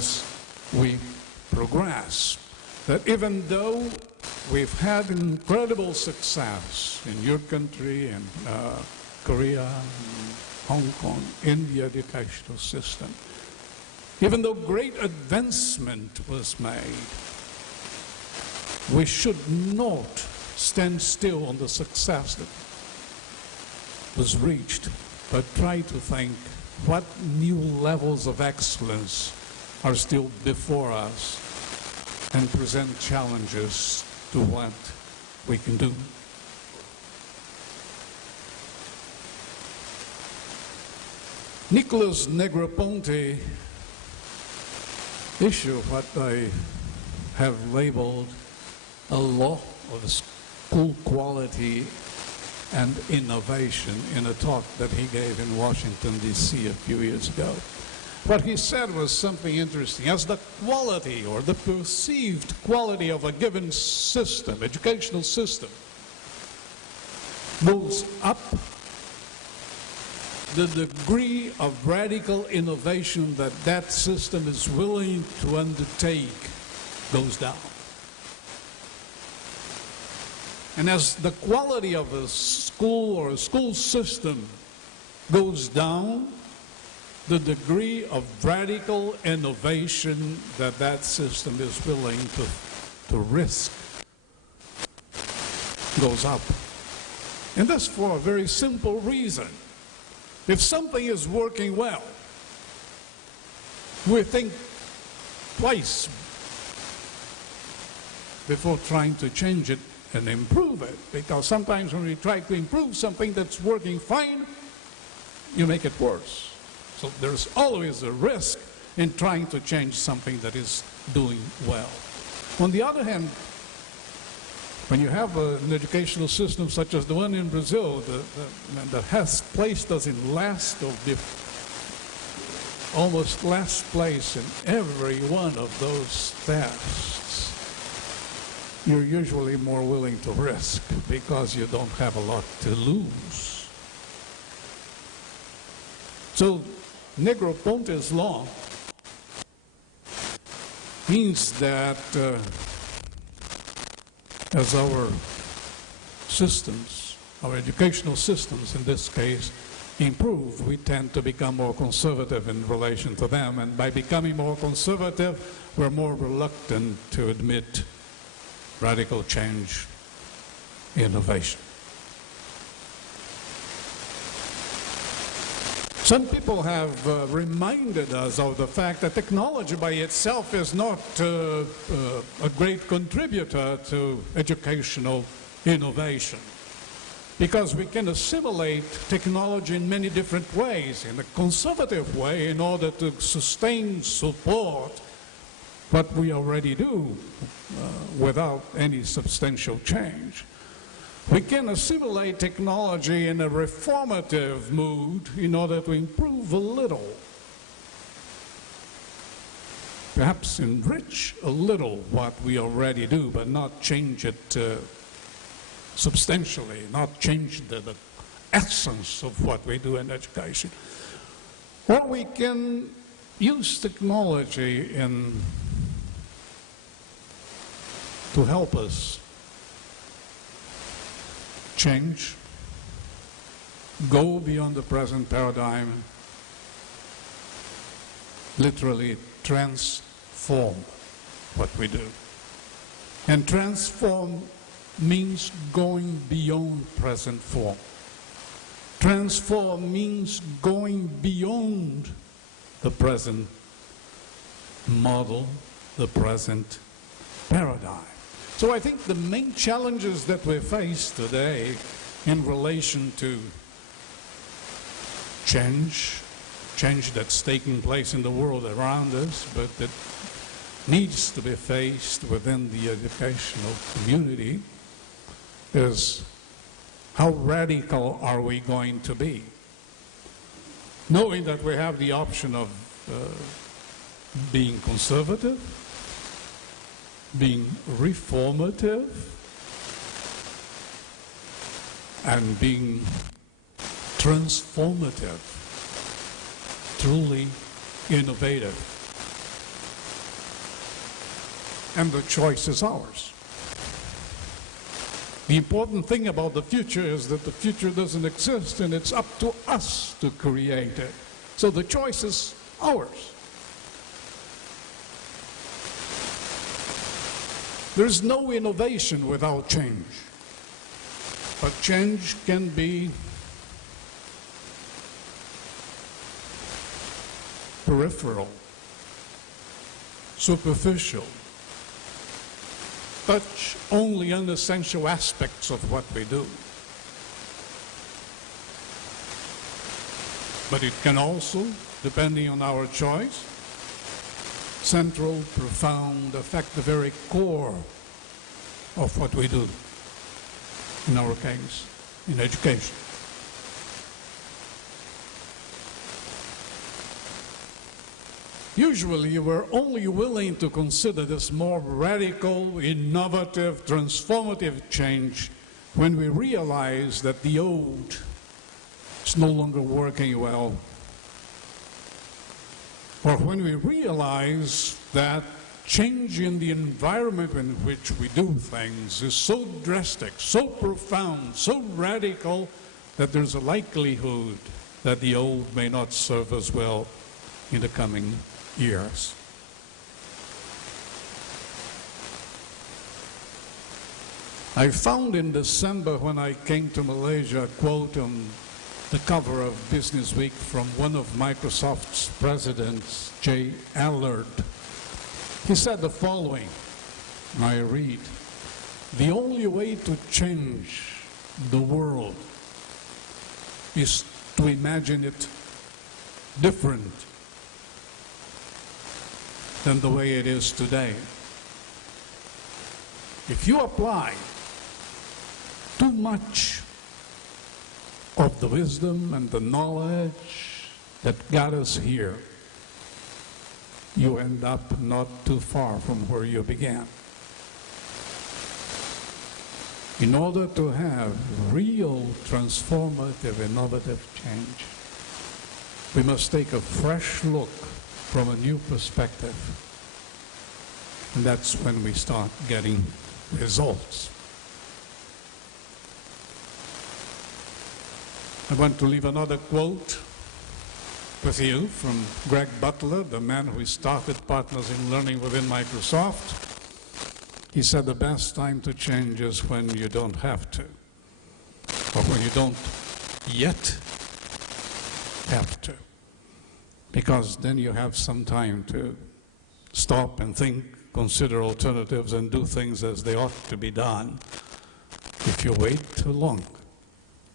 as we progress. That even though we've had incredible success in your country and Korea, Hong Kong, in the educational system, even though great advancement was made, we should not stand still on the success that was reached, but try to think what new levels of excellence are still before us and present challenges to what we can do. Nicholas Negroponte issued what I have labeled a law of school quality and innovation in a talk that he gave in Washington, D.C. a few years ago. What he said was something interesting. As the quality or the perceived quality of a given system, educational system, moves up, the degree of radical innovation that that system is willing to undertake goes down. And as the quality of a school or a school system goes down, the degree of radical innovation that that system is willing to risk goes up. And that's for a very simple reason. If something is working well, we think twice before trying to change it and improve it, because sometimes when we try to improve something that's working fine, you make it worse. So there's always a risk in trying to change something that is doing well. On the other hand, when you have an educational system such as the one in Brazil, that has placed us in last or almost last place in every one of those tests, you're usually more willing to risk because you don't have a lot to lose. So Negroponte's law means that as our systems, our educational systems in this case, improve, we tend to become more conservative in relation to them. And by becoming more conservative, we're more reluctant to admit radical change, innovation. Some people have reminded us of the fact that technology by itself is not a great contributor to educational innovation, because we can assimilate technology in many different ways, in a conservative way, in order to sustain, support what we already do without any substantial change. We can assimilate technology in a reformative mood in order to improve a little, perhaps enrich a little what we already do, but not change it substantially, not change the essence of what we do in education. Or we can use technology to help us change, go beyond the present paradigm, literally transform what we do. And transform means going beyond present form. Transform means going beyond the present model, the present paradigm. So I think the main challenges that we face today in relation to change that's taking place in the world around us, but that needs to be faced within the educational community, is how radical are we going to be? Knowing that we have the option of being conservative, being reformative, and being transformative, truly innovative. and the choice is ours. The important thing about the future is that the future doesn't exist, and it's up to us to create it. So the choice is ours. There is no innovation without change. But change can be peripheral, superficial, touch only unessential aspects of what we do. But it can also, depending on our choice, central, profound, affect the very core of what we do. In our case, in education. Usually, we're only willing to consider this more radical, innovative, transformative change when we realize that the old is no longer working well. Or when we realize that change in the environment in which we do things is so drastic, so profound, so radical, that there's a likelihood that the old may not serve us well in the coming years. I found in December when I came to Malaysia a quote on the cover of Business Week from one of Microsoft's presidents, Jay Allard. He said the following, and I read, "The only way to change the world is to imagine it different than the way it is today." If you apply too much of the wisdom and the knowledge that got us here, you end up not too far from where you began. In order to have real transformative, innovative change, we must take a fresh look from a new perspective. And that's when we start getting results. I want to leave another quote with you from Greg Butler, the man who started Partners in Learning within Microsoft. He said the best time to change is when you don't have to, or when you don't yet have to, because then you have some time to stop and think, consider alternatives, and do things as they ought to be done. If you wait too long,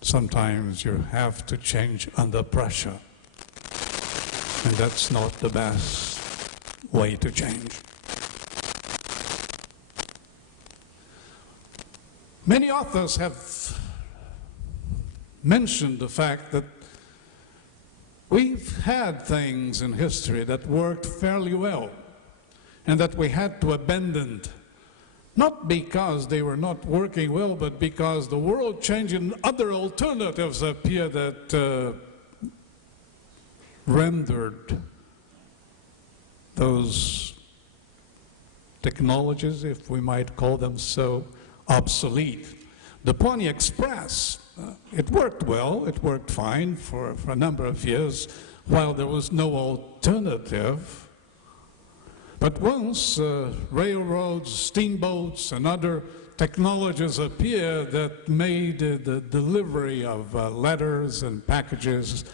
sometimes you have to change under pressure. And that's not the best way to change. Many authors have mentioned the fact that we've had things in history that worked fairly well and that we had to abandon, not because they were not working well, but because the world changed and other alternatives appeared that rendered those technologies, if we might call them so, obsolete. The Pony Express, it worked well, it worked fine for a number of years while there was no alternative. But once railroads, steamboats, and other technologies appeared that made the delivery of letters and packages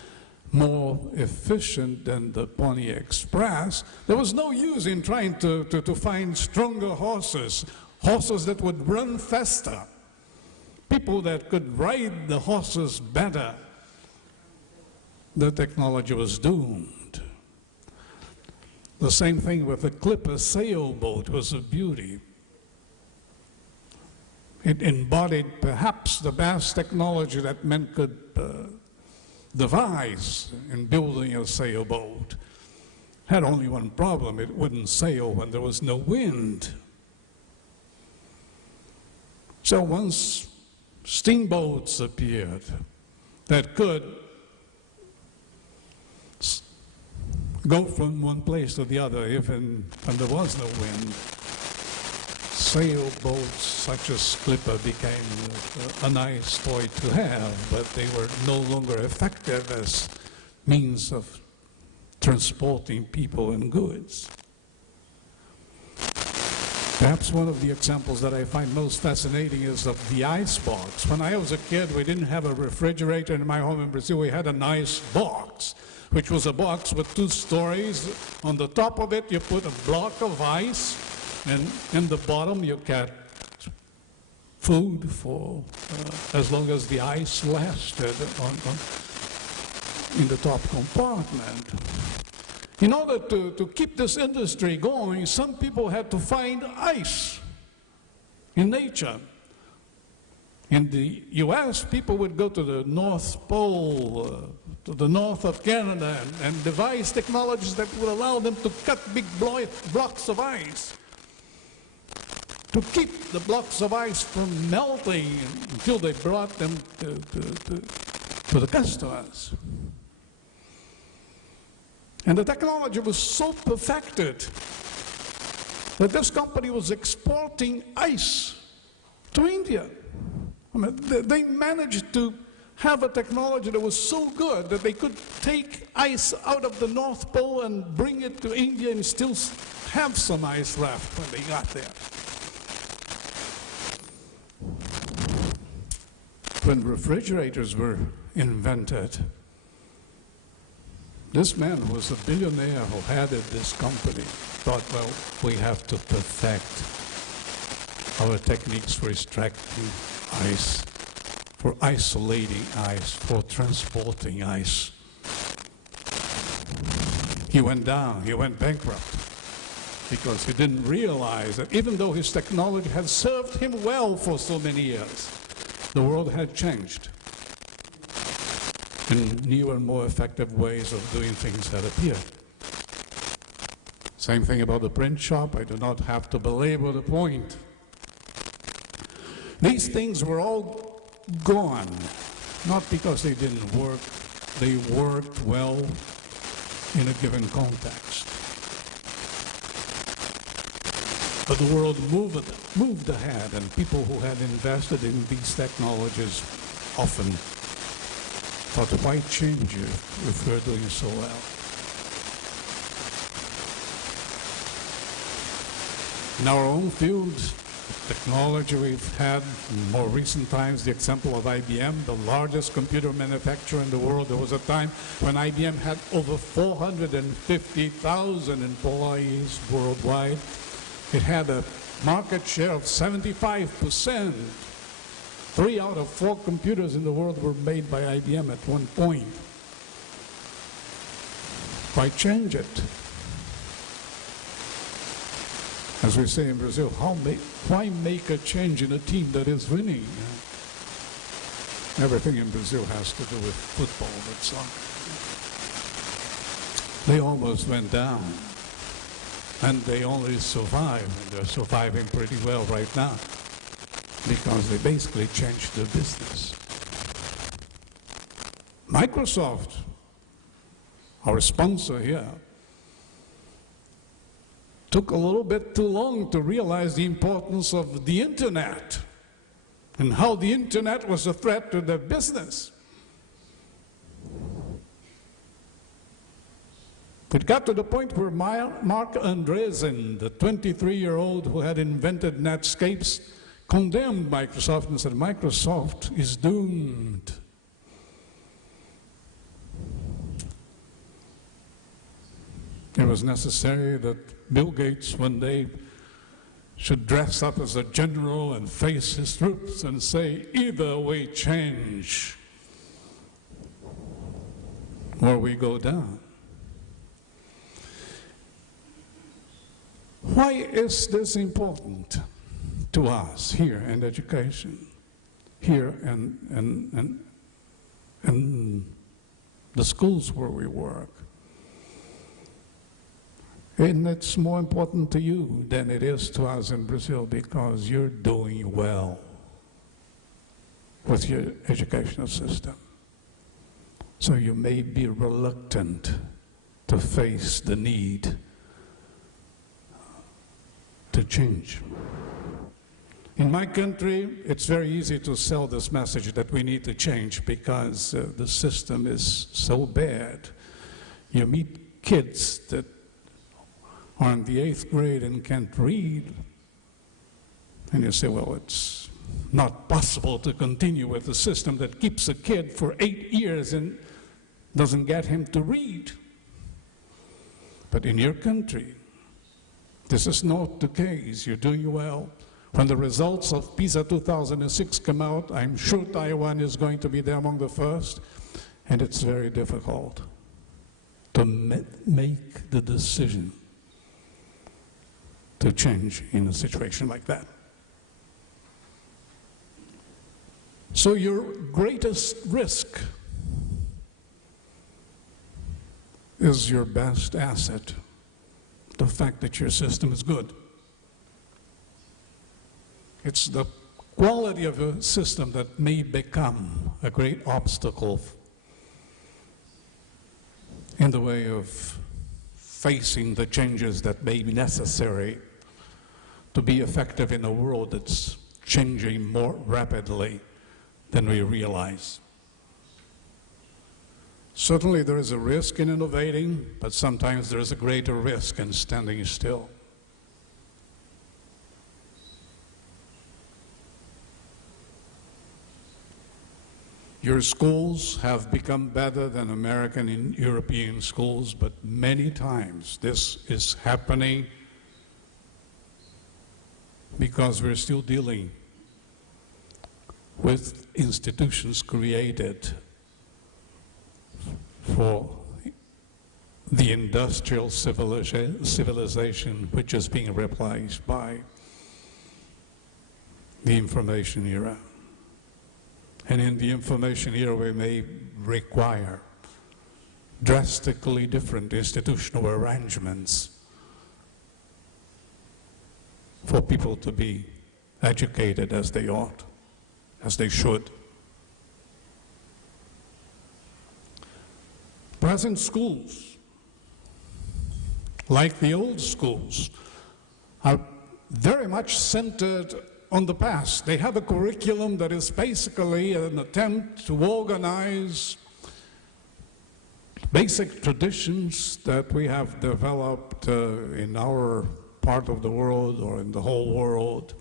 more efficient than the Pony Express, there was no use in trying to find stronger horses, horses that would run faster, people that could ride the horses better. The technology was doomed. The same thing with the clipper sailboat was a beauty. It embodied perhaps the best technology that men could devise in building a sailboat. Had only one problem: it wouldn't sail when there was no wind. So once steamboats appeared that could go from one place to the other even when there was no wind, sailboats such as Clipper became a nice toy to have, but they were no longer effective as means of transporting people and goods. Perhaps one of the examples that I find most fascinating is of the icebox. When I was a kid, we didn't have a refrigerator in my home in Brazil. We had an ice box, which was a box with 2 stories. On the top of it, you put a block of ice, and in the bottom, you kept food for as long as the ice lasted in the top compartment. In order to keep this industry going, some people had to find ice in nature. In the US, people would go to the North Pole, to the north of Canada, and devise technologies that would allow them to cut big blocks of ice, to keep the blocks of ice from melting until they brought them to the customers. And the technology was so perfected that this company was exporting ice to India. I mean, they managed to have a technology that was so good that they could take ice out of the North Pole and bring it to India and still have some ice left when they got there. When refrigerators were invented, this man who was a billionaire who headed this company thought, well, we have to perfect our techniques for extracting ice, for isolating ice, for transporting ice. He went down, he went bankrupt, because he didn't realize that even though his technology had served him well for so many years, the world had changed, and newer and more effective ways of doing things had appeared. Same thing about the print shop. I do not have to belabor the point. These things were all gone, not because they didn't work. They worked well in a given context. But the world moved ahead, and people who had invested in these technologies often thought, why change it if we're doing so well? In our own field, technology we've had in more recent times, the example of IBM, the largest computer manufacturer in the world. There was a time when IBM had over 450,000 employees worldwide. It had a market share of 75%. 3 out of 4 computers in the world were made by IBM at one point. Why change it? As we say in Brazil, why make a change in a team that is winning? Everything in Brazil has to do with football, with soccer. They almost went down, and they only survived, and they're surviving pretty well right now, because they basically changed their business. Microsoft, our sponsor here, took a little bit too long to realize the importance of the internet and how the internet was a threat to their business. It got to the point where Mark Andreessen, the 23-year-old who had invented Netscapes, condemned Microsoft and said, Microsoft is doomed. It was necessary that Bill Gates one day should dress up as a general and face his troops and say, either we change or we go down. Why is this important to us here in education, here in the schools where we work? And it's more important to you than it is to us in Brazil, because you're doing well with your educational system. So you may be reluctant to face the need to change. In my country, it's very easy to sell this message that we need to change because the system is so bad. You meet kids that are in the 8th grade and can't read, and you say, well, it's not possible to continue with a system that keeps a kid for 8 years and doesn't get him to read. But in your country, this is not the case. You're doing well. When the results of PISA 2006 come out, I'm sure Taiwan is going to be there among the first, and it's very difficult to make the decision to change in a situation like that. So your greatest risk is your best asset, the fact that your system is good. It's the quality of a system that may become a great obstacle in the way of facing the changes that may be necessary to be effective in a world that's changing more rapidly than we realize. Certainly there is a risk in innovating, but sometimes there is a greater risk in standing still. Your schools have become better than American and European schools, but many times this is happening because we're still dealing with institutions created for the industrial civilization, which is being replaced by the information era. And in the information era, we may require drastically different institutional arrangements for people to be educated as they ought, as they should. Present schools, like the old schools, are very much centered on the past. They have a curriculum that is basically an attempt to organize basic traditions that we have developed in our part of the world or in the whole world.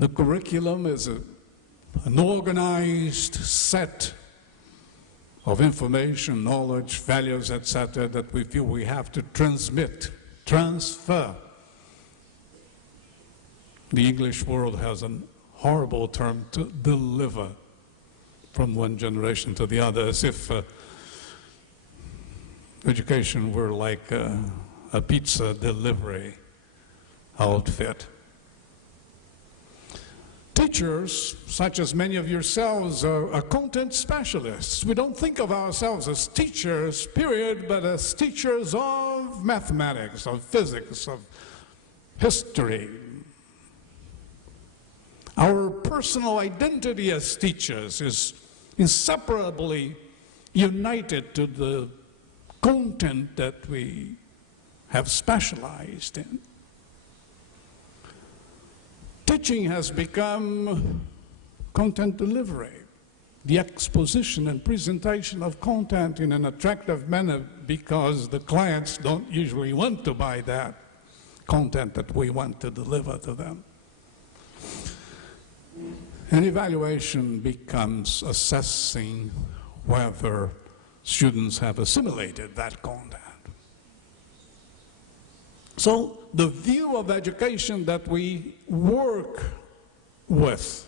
The curriculum is an organized set of information, knowledge, values, etc., that we feel we have to transfer. The English world has a horrible term, to deliver from one generation to the other, as if education were like a pizza delivery outfit. Teachers, such as many of yourselves, are content specialists. We don't think of ourselves as teachers, period, but as teachers of mathematics, of physics, of history. Our personal identity as teachers is inseparably united to the content that we have specialized in. Teaching has become content delivery, the exposition and presentation of content in an attractive manner, because the clients don't usually want to buy that content that we want to deliver to them. And evaluation becomes assessing whether students have assimilated that content. So the view of education that we work with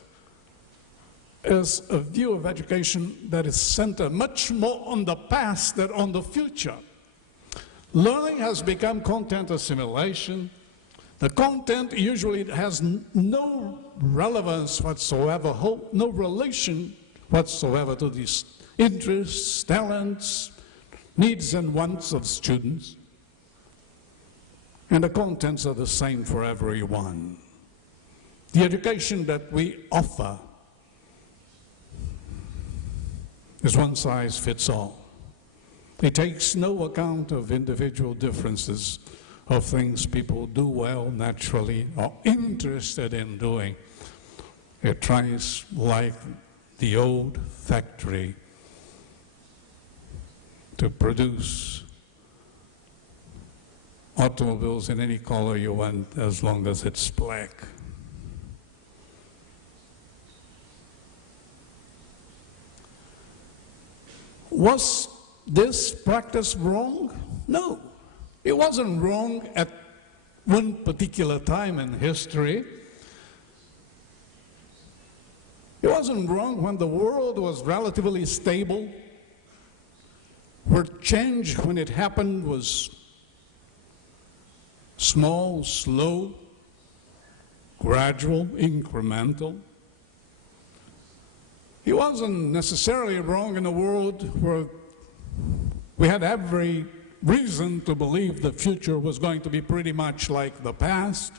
is a view of education that is centered much more on the past than on the future. Learning has become content assimilation. The content usually has no relevance whatsoever, no relation whatsoever to these interests, talents, needs and wants of students. And the contents are the same for everyone. The education that we offer is one size fits all. It takes no account of individual differences of things people do well naturally or interested in doing. It tries, like the old factory, to produce automobiles in any color you want, as long as it's black. Was this practice wrong? No. It wasn't wrong at one particular time in history. It wasn't wrong when the world was relatively stable, where change, when it happened, was small, slow, gradual, incremental. It wasn't necessarily wrong in a world where we had every reason to believe the future was going to be pretty much like the past.